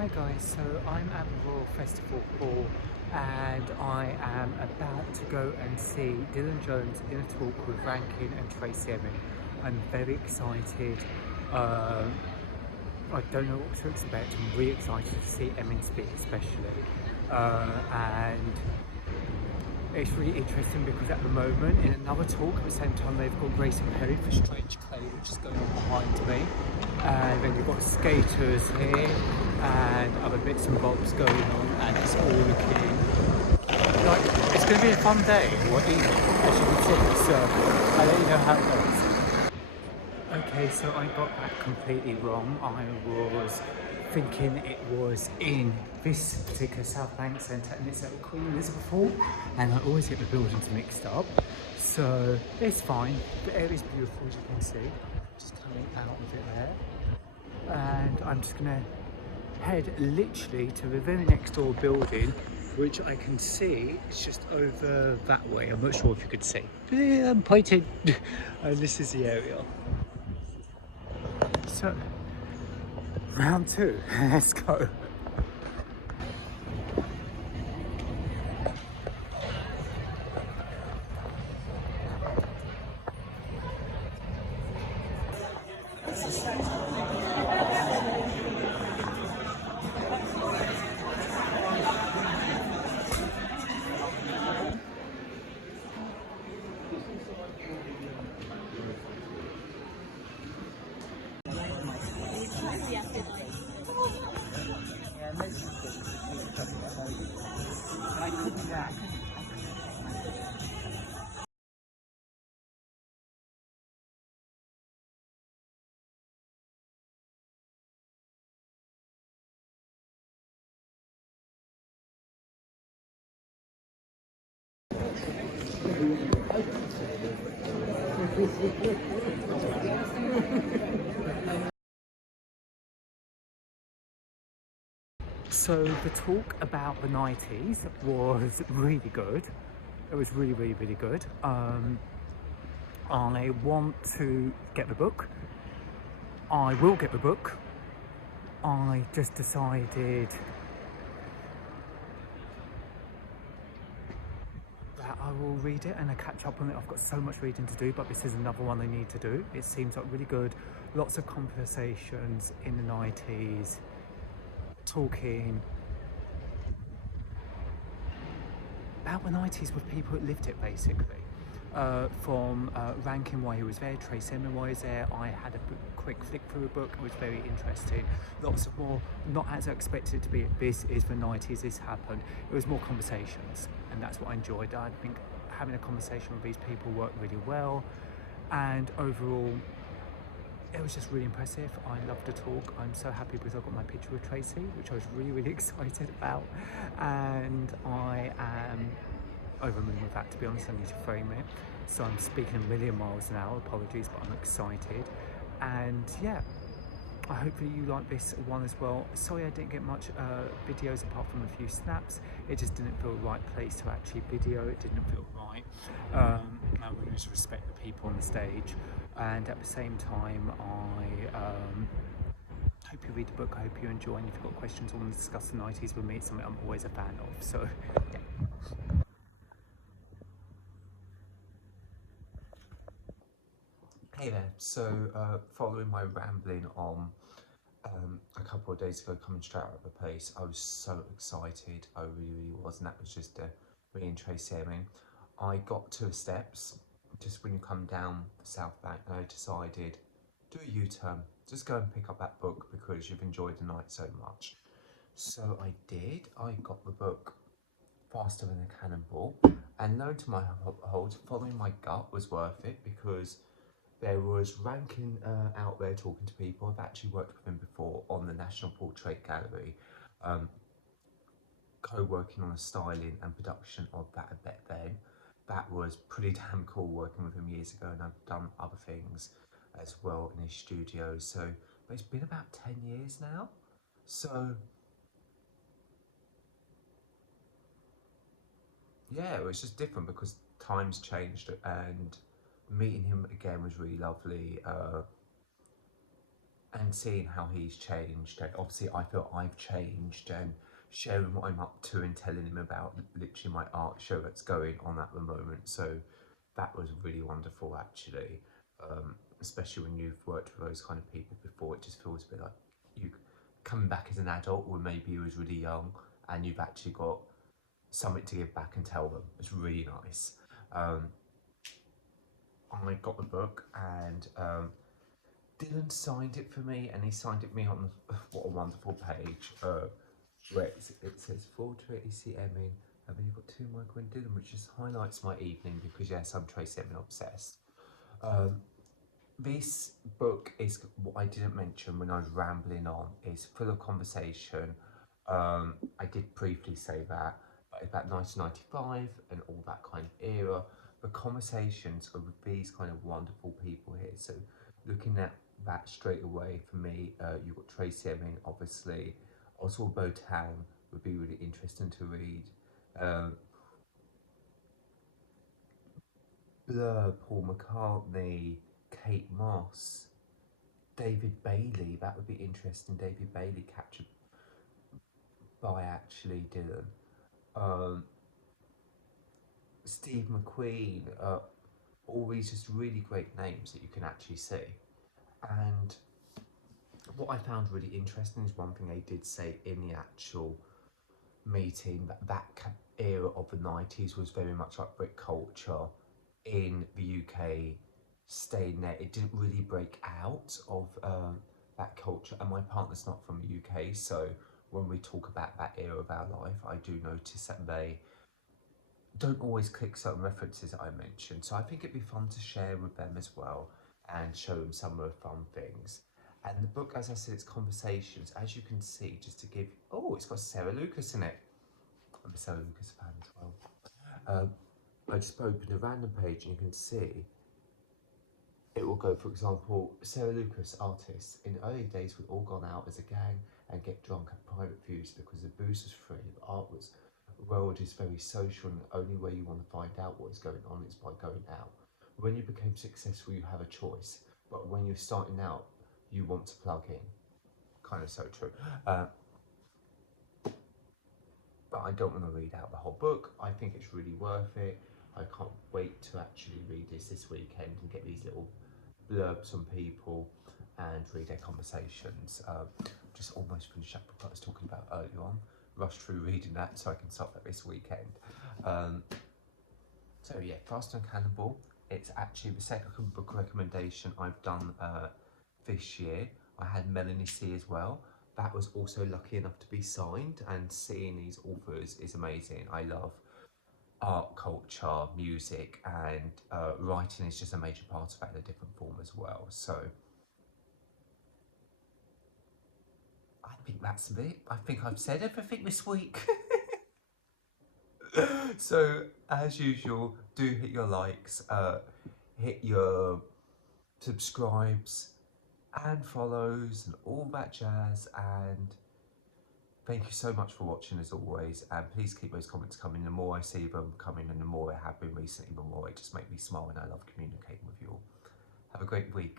Hi guys, so I'm at the Royal Festival Hall and I am about to go and see Dlyan Jones in a talk with Rankin and Tracey Emin. I'm very excited. I don't know what to expect. I'm really excited to see Emin speak especially. And it's really interesting because at the moment, in another talk at the same time, they've got Grace and Perry for Strange Clay, which is going on behind me. And then you've got skaters here and other bits and bobs going on, and it's all looking like it's going to be a fun day or evening, as you can see. So I'll let you know how it goes. Okay, so I got that completely wrong. I was thinking it was in this particular South Bank Centre and it's at Queen Elizabeth Hall, and I always get the buildings mixed up. So it's fine. The area is beautiful, as you can see. Just coming out of it there. And I'm just gonna head literally to the very next door building, which I can see is just over that way. I'm not sure if you could see. I'm pointing. And this is the area. So, round two, let's go. So the talk about the 90s was really good. It was really good. I want to get the book. I will get the book. I just decided that I will read it and I catch up on it. I've got so much reading to do, but this is another one I need to do. It seems like really good. Lots of conversations in the 90s, talking about the 90s with people that lived it basically. From Rankin, why he was there, Tracey Emin, why he was there. I had a quick flick through the book. It was very interesting. Lots of more, not as I expected it to be. This is the 90s, this happened. It was more conversations, and that's what I enjoyed. I think having a conversation with these people worked really well, and overall, it was just really impressive. I loved the talk. I'm so happy because I got my picture with Tracey, which I was really excited about, and I am over the moon with that, to be honest. I need to frame it. So I'm speaking a million miles an hour, apologies, but I'm excited. And yeah, I hope that you like this one as well. Sorry I didn't get much videos apart from a few snaps. It just didn't feel the right place to actually video. It didn't feel right. I really just respect the people on the stage. And at the same time, I hope you read the book. I hope you enjoy. And if you've got questions or want to discuss the 90s with me, it's something I'm always a fan of. So yeah. Hey there, so following my rambling on a couple of days ago coming straight out of the place, I was so excited, I really was, and that was just me and Tracey Emin. I got to the steps, just when you come down the South Bank, and I decided, do a U-turn, just go and pick up that book because you've enjoyed the night so much. So I did, I got the book faster than a cannonball, and known to my hold, following my gut was worth it because there was Rankin out there talking to people. I've actually worked with him before on the National Portrait Gallery, co-working on the styling and production of that event then. That was pretty damn cool working with him years ago, and I've done other things as well in his studio. So, but it's been about 10 years now. So, yeah, it was just different because times changed, and meeting him again was really lovely. and seeing how he's changed, and obviously I feel I've changed, and sharing what I'm up to and telling him about literally my art show that's going on at the moment. So that was really wonderful actually, especially when you've worked with those kind of people before. It just feels a bit like you coming back as an adult, or maybe you was really young and you've actually got something to give back and tell them. It's really nice. I got the book, and Dlyan signed it for me, and he signed it me on the, what a wonderful page, where it says for Tracey Emin, and then you've got to Michael and Dlyan, which just highlights my evening because yes, I'm Tracey Emin obsessed. This book is what I didn't mention when I was rambling on. It's full of conversation. I did briefly say that, but it's about 1995 and all that kind of era. The conversations of these kind of wonderful people here. So looking at that straight away for me, you've got Tracey Emin, obviously. Oswald Botan would be really interesting to read. Blur, Paul McCartney, Kate Moss, David Bailey. That would be interesting. David Bailey captured by actually Dlyan. Um, Steve McQueen. All these just really great names that you can actually see. And what I found really interesting is one thing they did say in the actual meeting, that era of the 90s was very much like Brit culture in the UK, staying there. It didn't really break out of that culture, and my partner's not from the UK, so when we talk about that era of our life, I do notice that they don't always click certain references that I mentioned. So I think it'd be fun to share with them as well and show them some of the fun things. And the book, as I said, it's conversations. As you can see, just to give, oh, it's got Sarah Lucas in it. I'm a Sarah Lucas fan as well. I just opened a random page and you can see it will go, for example, Sarah Lucas, artist. In the early days, we'd all gone out as a gang and get drunk at private views because the booze was free, but art was, the world is very social, and the only way you want to find out what is going on is by going out. When you became successful, you have a choice, but when you're starting out, you want to plug in. Kind of so true. But I don't want to read out the whole book. I think it's really worth it. I can't wait to actually read this weekend and get these little blurbs from people and read their conversations. Just almost finished up what I was talking about earlier on. Rushed through reading that so I can stop that this weekend. So yeah, Fast and Cannonball. It's actually the second book recommendation I've done this year. I had Melanie C as well. That was also lucky enough to be signed, and seeing these authors is amazing. I love art, culture, music, and writing is just a major part of that in a different form as well. So I think that's it. I think I've said everything this week. So as usual, do hit your likes, hit your subscribes and follows and all that jazz, and thank you so much for watching as always, and please keep those comments coming. The more I see them coming and the more I have been recently, the more it just makes me smile, and I love communicating with you all. Have a great week.